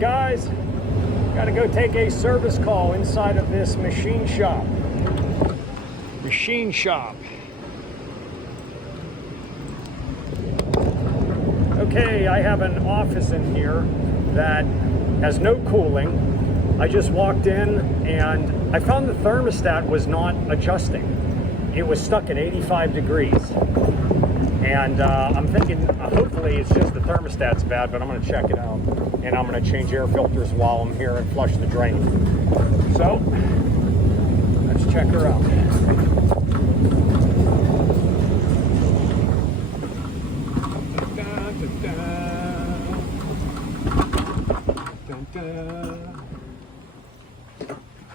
Guys, gotta go take a service call inside of this machine shop. Okay, I have an office in here that has no cooling. I just walked in and I found the thermostat was not adjusting. It was stuck at 85 degrees. And I'm thinking hopefully it's just the thermostat's bad, but I'm gonna check it out. And I'm gonna change air filters while I'm here and flush the drain. So, let's check her out.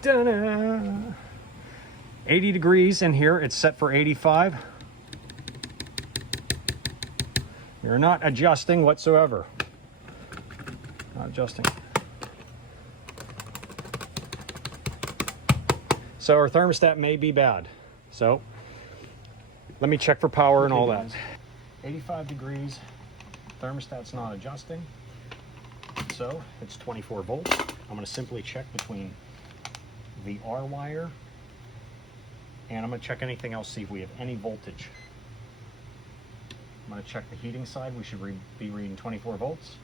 Da-da. 80 degrees in here. It's set for 85. You're not adjusting whatsoever. Not adjusting. So our thermostat may be bad. So let me check for power and all that. 85 degrees. Thermostat's not adjusting. So it's 24 volts. I'm going to simply check between the R wire and I'm going to check anything else, see if we have any voltage. I'm going to check the heating side. We should be reading 24 volts.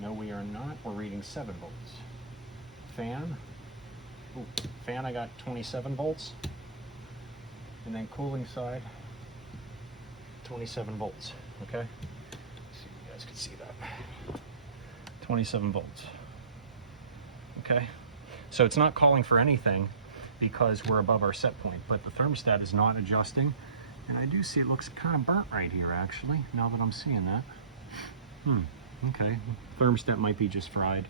No, we are not. We're reading 7 volts. Fan. Ooh, fan, I got 27 volts. And then cooling side, 27 volts. Okay? Let's see if you guys can see that. 27 volts. Okay? So it's not calling for anything because we're above our set point, but the thermostat is not adjusting. And I do see it looks kind of burnt right here, actually, now that I'm seeing that. Okay. Thermostat might be just fried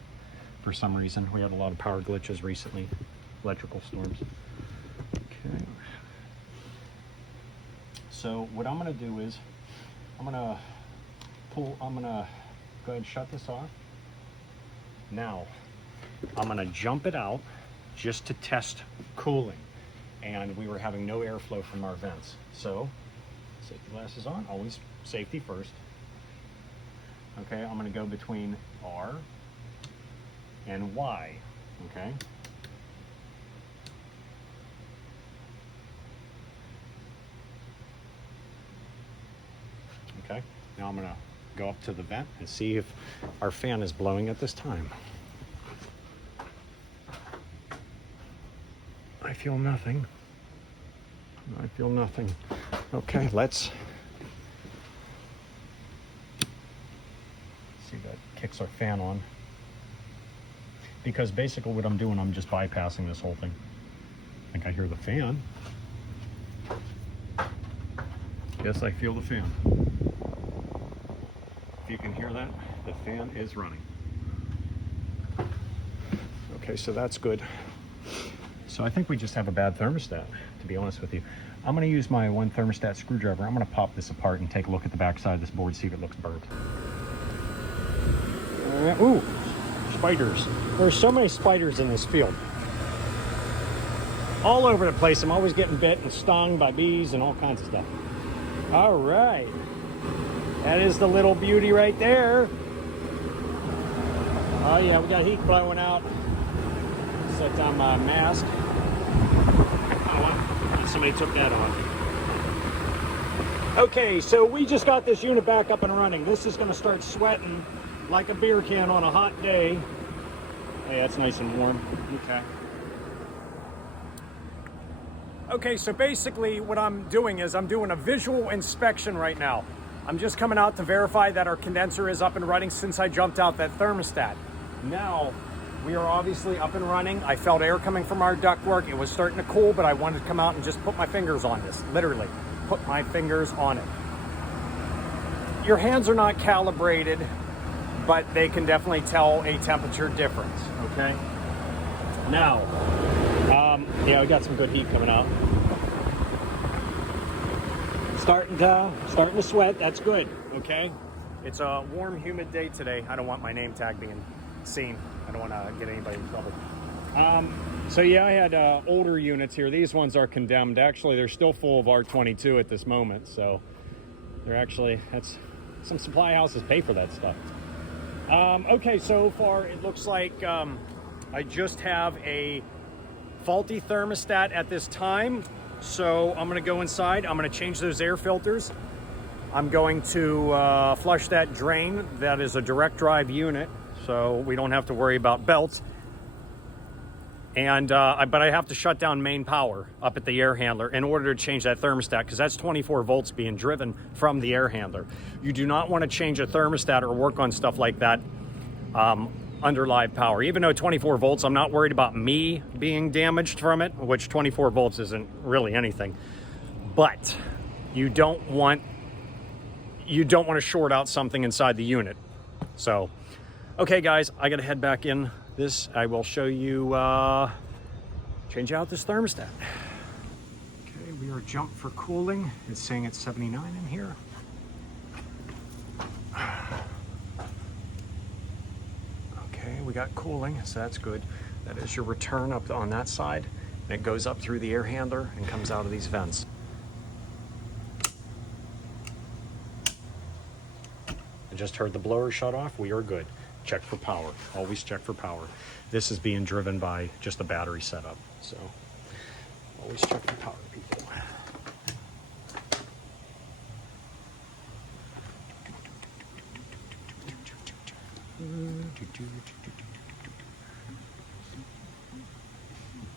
for some reason. We had a lot of power glitches recently, electrical storms. Okay. So what I'm going to do is I'm going to go ahead and shut this off. Now, I'm going to jump it out just to test cooling. And we were having no airflow from our vents. So, safety glasses on, always safety first. Okay, I'm gonna go between R and Y, okay? Okay, now I'm gonna go up to the vent and see if our fan is blowing at this time. I feel nothing. I feel nothing. Okay, let's see, that kicks our fan on. Because basically what I'm doing, I'm just bypassing this whole thing. I think I hear the fan. Yes, I feel the fan. If you can hear that, the fan is running. Okay, so that's good. So I think we just have a bad thermostat, to be honest with you. I'm going to use my one thermostat screwdriver. I'm going to pop this apart and take a look at the back side of this board, see if it looks burnt. Ooh, spiders. There's so many spiders in this field. All over the place. I'm always getting bit and stung by bees and all kinds of stuff. All right. That is the little beauty right there. Oh yeah, we got heat blowing out. Set down my mask. Somebody took that on. Okay, so we just got this unit back up and running. This is going to start sweating like a beer can on a hot day. Hey, that's nice and warm. Okay. Okay, so basically what I'm doing is I'm doing a visual inspection right now. I'm just coming out to verify that our condenser is up and running since I jumped out that thermostat. Now, we are obviously up and running. I felt air coming from our ductwork. It was starting to cool, but I wanted to come out and just put my fingers on this. Literally, put my fingers on it. Your hands are not calibrated, but they can definitely tell a temperature difference, okay? Now, yeah, we got some good heat coming out. Starting to sweat, that's good, okay? It's a warm, humid day today. I don't want my name tag being seen. I don't want to get anybody in trouble. So yeah, I had older units here. These ones are condemned. Actually, they're still full of R22 at this moment. So they're actually, that's some supply houses pay for that stuff. Okay, so far it looks like I just have a faulty thermostat at this time. So I'm gonna go inside, I'm gonna change those air filters. I'm going to flush that drain. That is a direct drive unit, so we don't have to worry about belts. And but I have to shut down main power up at the air handler in order to change that thermostat, because that's 24 volts being driven from the air handler. You do not want to change a thermostat or work on stuff like that under live power. Even though 24 volts, I'm not worried about me being damaged from it, which 24 volts isn't really anything. But you don't want to short out something inside the unit. So, okay guys, I gotta head back in this. I will show you, change out this thermostat. Okay, we are jumped for cooling. It's saying it's 79 in here. Okay, we got cooling, so that's good. That is your return up on that side. And it goes up through the air handler and comes out of these vents. I just heard the blower shut off. We are good. Check for power. Always check for power. This is being driven by just a battery setup. So always check for power, people.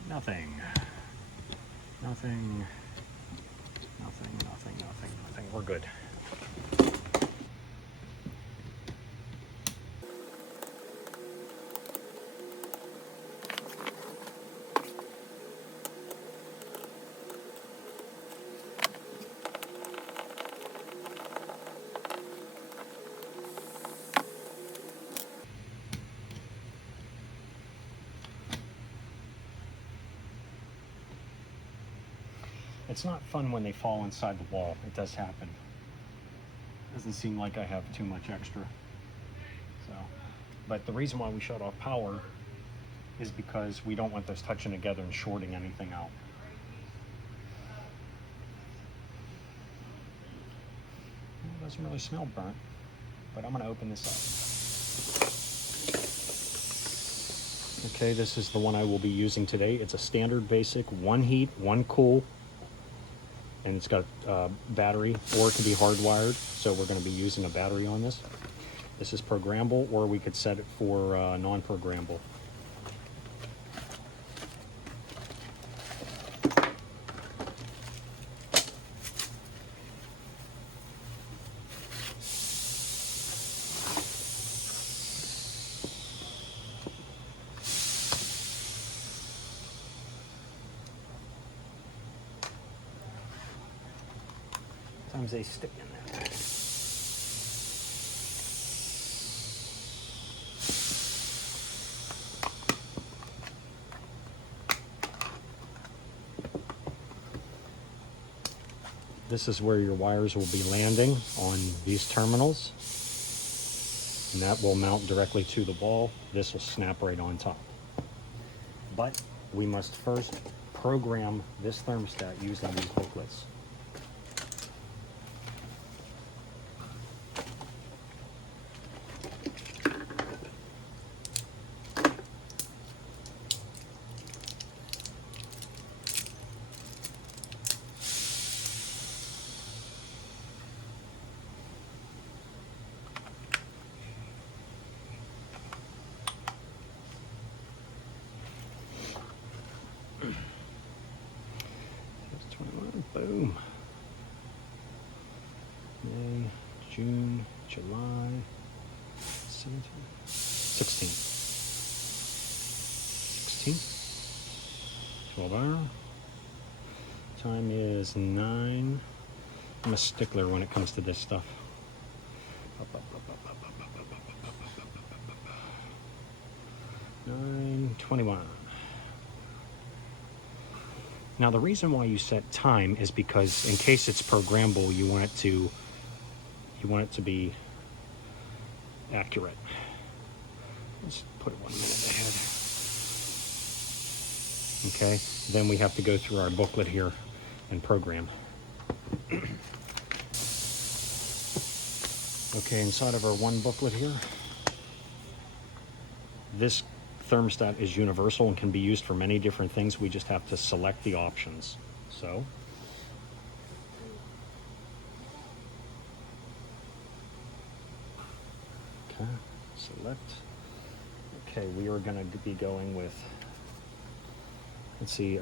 Nothing. Nothing. Nothing, nothing, nothing, nothing. We're good. It's not fun when they fall inside the wall. It does happen. Doesn't seem like I have too much extra. So, but the reason why we shut off power is because we don't want those touching together and shorting anything out. It doesn't really smell burnt, but I'm going to open this up. Okay, this is the one I will be using today. It's a standard basic, one heat, one cool. And it's got battery, or it can be hardwired. So we're going to be using a battery on this. This is programmable, or we could set it for non-programmable. Sometimes they stick in there. This is where your wires will be landing on these terminals, and that will mount directly to the wall. This will snap right on top. But we must first program this thermostat using these booklets. Boom. May, June, July, 17, 16. 12 hour. Time is 9. I'm a stickler when it comes to this stuff. 9:21. Now the reason why you set time is because in case it's programmable, you want it to be accurate. Let's put it 1 minute ahead. Okay, then we have to go through our booklet here and program. Okay, inside of our one booklet here, This thermostat is universal and can be used for many different things. We just have to select the options. So okay, select. Okay, we are going to be going with, let's see,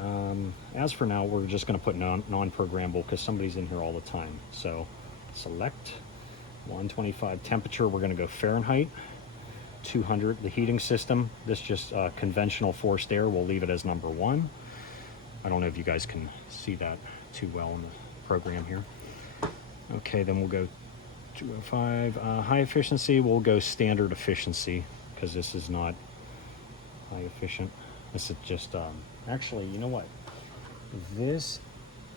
as for now, we're just going to put non-programmable because somebody's in here all the time. So select 125 temperature. We're going to go Fahrenheit. 200 the heating system. This just conventional forced air. We'll leave it as number 1. I don't know if you guys can see that too well in the program here. Okay, then we'll go 205 high efficiency. We'll go standard efficiency because this is not high efficient. This is just actually, you know what, this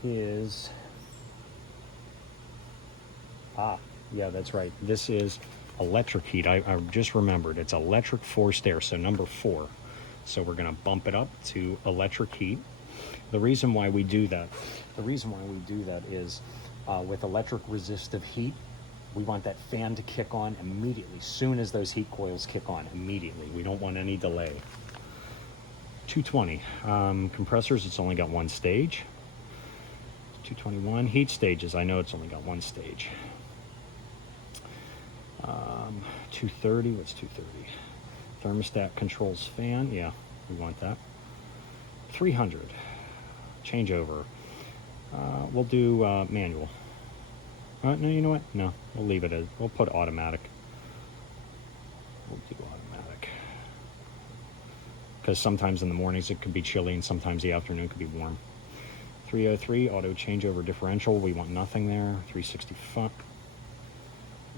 is yeah, that's right, this is electric heat. I just remembered it's electric forced air, so number 4. So we're going to bump it up to electric heat. The reason why we do that is with electric resistive heat, we want that fan to kick on immediately, soon as those heat coils kick on, immediately. We don't want any delay. 220 compressors, it's only got 1 stage. 221 heat stages, I know it's only got 1 stage. 230, what's 230? Thermostat controls fan, yeah, we want that. 300, changeover. We'll do manual. No, you know what? No, we'll leave it as, we'll put automatic. We'll do automatic. Because sometimes in the mornings it could be chilly and sometimes the afternoon could be warm. 303, auto changeover differential. We want nothing there. 365.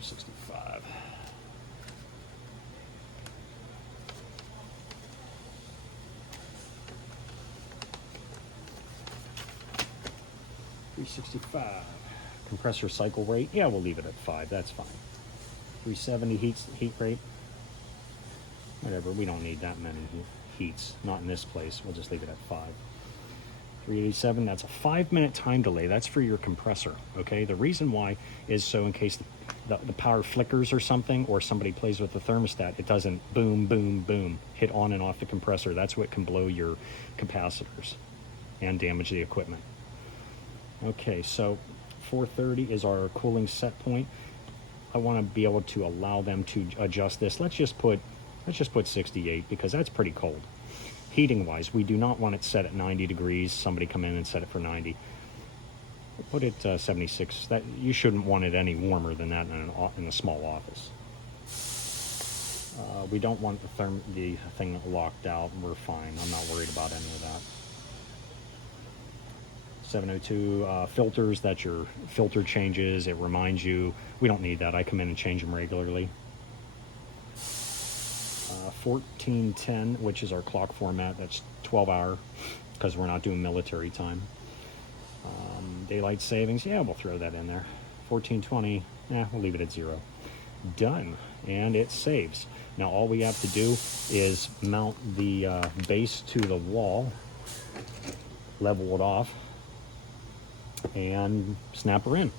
365. 365. Compressor cycle rate, yeah, we'll leave it at 5. That's fine. 370 heat rate. Whatever, we don't need that many heats. Not in this place. We'll just leave it at 5. 387, that's a 5-minute time delay. That's for your compressor, okay? The reason why is so in case the power flickers or something, or somebody plays with the thermostat, it doesn't boom, boom, boom, hit on and off the compressor. That's what can blow your capacitors and damage the equipment. Okay, so 430 is our cooling set point. I want to be able to allow them to adjust this. Let's just put 68 because that's pretty cold. Heating wise, we do not want it set at 90 degrees. Somebody come in and set it for 90. Put it 76. That you shouldn't want it any warmer than that in a small office. We don't want the thing locked out. We're fine. I'm not worried about any of that. 702 filters. That's your filter changes. It reminds you. We don't need that. I come in and change them regularly. 1410, which is our clock format. That's 12-hour because we're not doing military time. Daylight savings, yeah, we'll throw that in there. 1420, yeah, we'll leave it at 0. Done, and it saves. Now all we have to do is mount the base to the wall, level it off, and snap her in.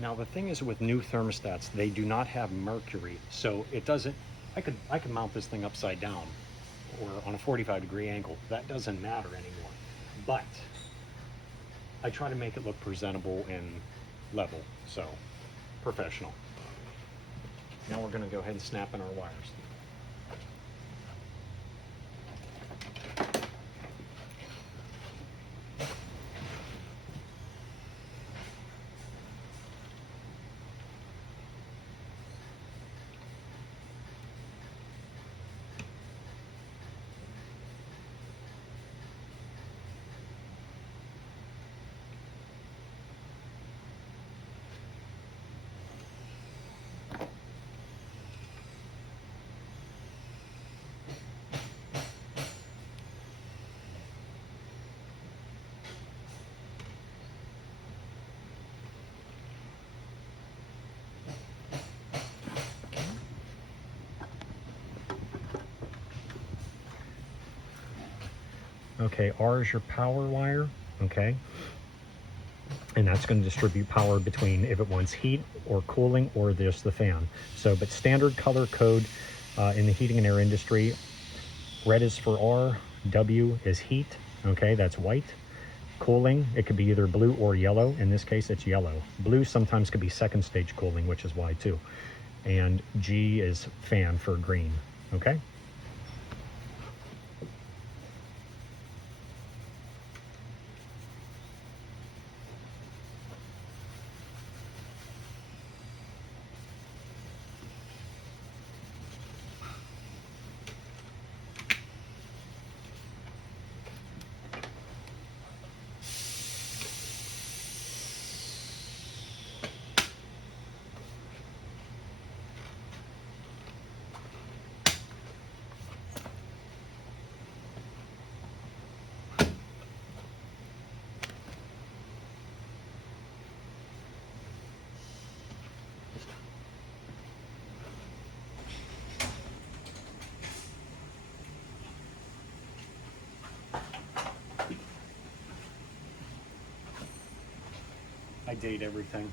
Now the thing is with new thermostats, they do not have mercury, so it doesn't, I could mount this thing upside down or on a 45-degree angle. That doesn't matter anymore. But I try to make it look presentable and level, so professional. Now we're going to go ahead and snap in our wires. Okay, R is your power wire, okay? And that's going to distribute power between if it wants heat or cooling or just the fan. So, but standard color code in the heating and air industry, red is for R, W is heat, okay, that's white. Cooling, it could be either blue or yellow. In this case, it's yellow. Blue sometimes could be second stage cooling, which is why too. And G is fan for green, okay? I date everything.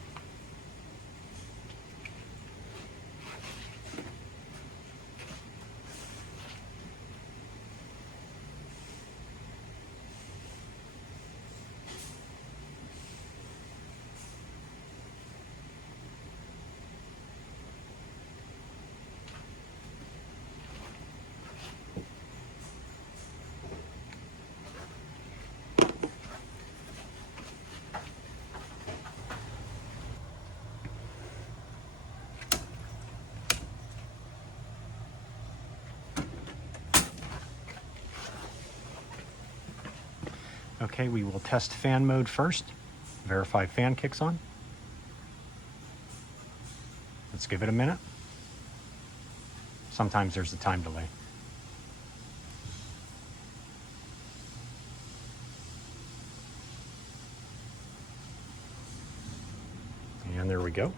Okay, we will test fan mode first. Verify fan kicks on. Let's give it a minute. Sometimes there's a time delay. And there we go.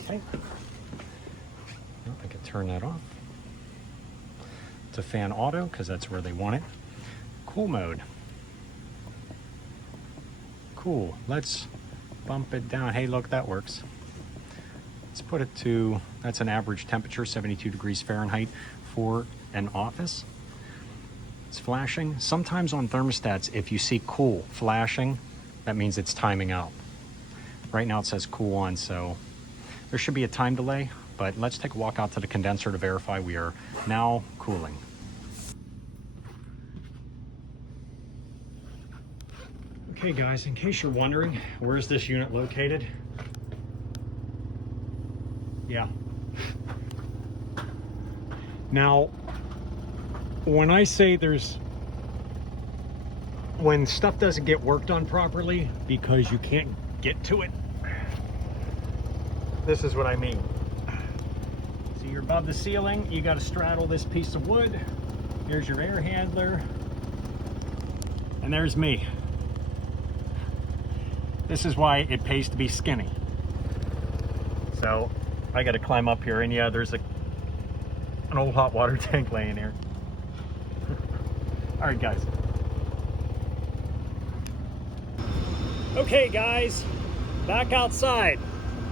Okay. Well, I could turn that off to fan auto because that's where they want it. Cool mode. Cool. Let's bump it down. Hey, look, that works. Let's put it to, that's an average temperature, 72 degrees Fahrenheit for an office. It's flashing. Sometimes on thermostats, if you see cool flashing, that means it's timing out. Right now it says cool on, so there should be a time delay, but let's take a walk out to the condenser to verify we are now cooling. Okay guys, in case you're wondering, where is this unit located? Yeah. Now, when I say when stuff doesn't get worked on properly because you can't get to it, this is what I mean. So you're above the ceiling, you got to straddle this piece of wood. Here's your air handler, and there's me. This is why it pays to be skinny. So I got to climb up here, and yeah, there's an old hot water tank laying here. All right, guys. Okay, guys, back outside.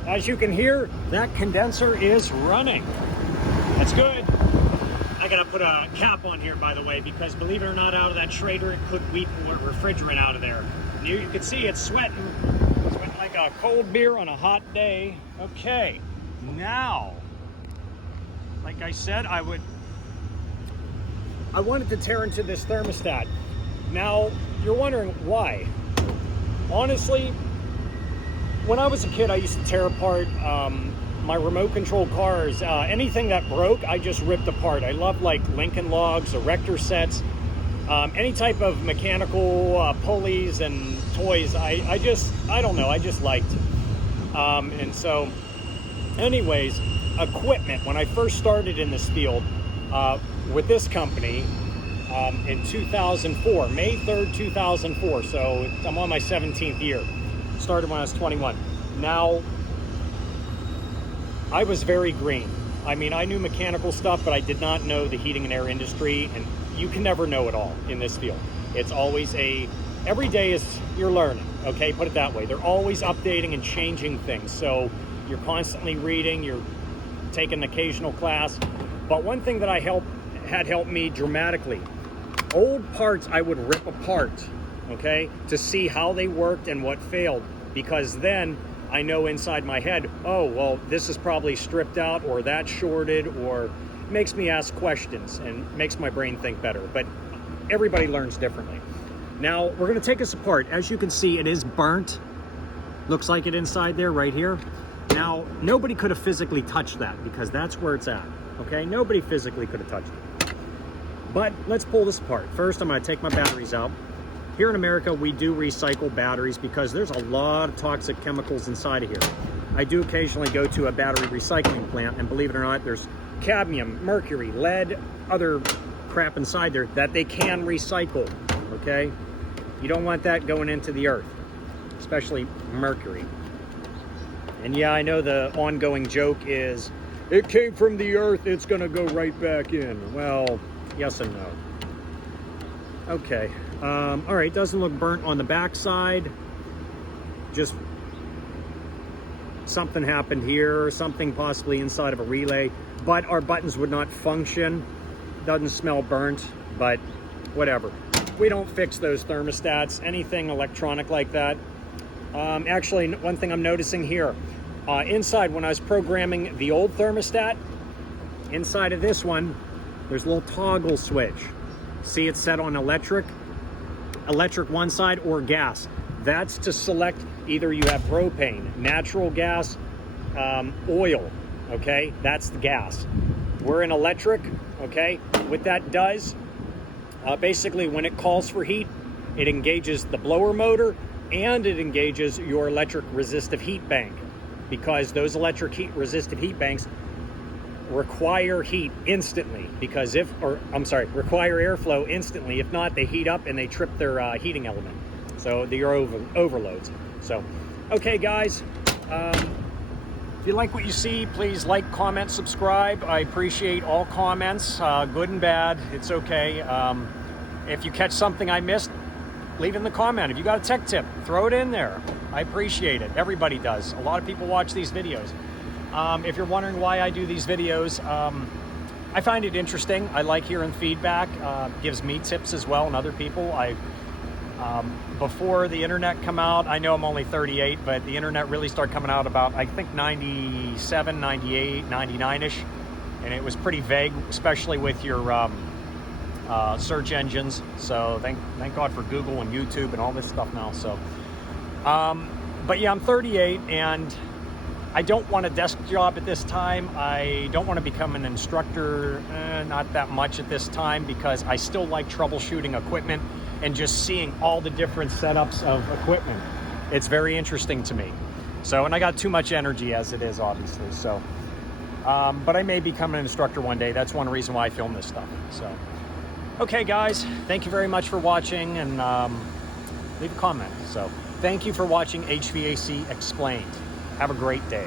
As you can hear, that condenser is running. That's good. I gotta put a cap on here, by the way, because believe it or not, out of that Schrader, it could weep more refrigerant out of there. You can see it's sweating. Sweating like a cold beer on a hot day. Okay, now, like I said, I wanted to tear into this thermostat. Now, you're wondering why. Honestly, when I was a kid, I used to tear apart my remote control cars. Anything that broke, I just ripped apart. I love like Lincoln Logs, erector sets, any type of mechanical pulleys and toys. I don't know, I just liked. And so, anyways, equipment, when I first started in this field with this company in 2004, May 3rd, 2004. So I'm on my 17th year. Started when I was 21. Now, I was very green. I mean, I knew mechanical stuff, but I did not know the heating and air industry, and you can never know it all in this field. It's always every day is you're learning, okay? Put it that way. They're always updating and changing things. So you're constantly reading, you're taking an occasional class. But one thing that had helped me dramatically, old parts I would rip apart, okay, to see how they worked and what failed, because then I know inside my head, oh, well, this is probably stripped out, or that shorted, or makes me ask questions and makes my brain think better. But everybody learns differently. Now, we're gonna take this apart. As you can see, it is burnt. Looks like it inside there, right here. Now, nobody could have physically touched that because that's where it's at, okay? Nobody physically could have touched it. But let's pull this apart. First, I'm gonna take my batteries out. Here in America, we do recycle batteries because there's a lot of toxic chemicals inside of here. I do occasionally go to a battery recycling plant, and believe it or not, there's cadmium, mercury, lead, other crap inside there that they can recycle, okay? You don't want that going into the earth, especially mercury. And yeah, I know the ongoing joke is, it came from the earth, it's gonna go right back in. Well, yes and no. Okay, all right, doesn't look burnt on the back side. Just something happened here, something possibly inside of a relay, but our buttons would not function. Doesn't smell burnt, but whatever. We don't fix those thermostats, anything electronic like that. Actually, one thing I'm noticing here, inside when I was programming the old thermostat, inside of this one, there's a little toggle switch. See, it's set on electric one side or gas. That's to select either you have propane, natural gas, oil, okay? That's the gas. We're in electric, okay? What that does, basically when it calls for heat, it engages the blower motor and it engages your electric resistive heat bank, because those electric heat resistive heat banks require heat instantly, because require airflow instantly. If not, they heat up and they trip their heating element. So they're overloads. So, okay guys, if you like what you see, please like, comment, subscribe. I appreciate all comments, good and bad, it's okay. If you catch something I missed, leave it in the comment. If you got a tech tip, throw it in there. I appreciate it, everybody does. A lot of people watch these videos. If you're wondering why I do these videos, I find it interesting. I like hearing feedback. Gives me tips as well, and other people. Before the internet come out, I know I'm only 38, but the internet really started coming out about, I think, 97, 98, 99-ish. And it was pretty vague, especially with your search engines. So thank God for Google and YouTube and all this stuff now. So, but yeah, I'm 38, and I don't want a desk job at this time. I don't want to become an instructor, not that much at this time, because I still like troubleshooting equipment and just seeing all the different setups of equipment. It's very interesting to me. So, and I got too much energy as it is, obviously. So, but I may become an instructor one day. That's one reason why I film this stuff. So, okay guys, thank you very much for watching, and leave a comment. So, thank you for watching HVAC Explained. Have a great day.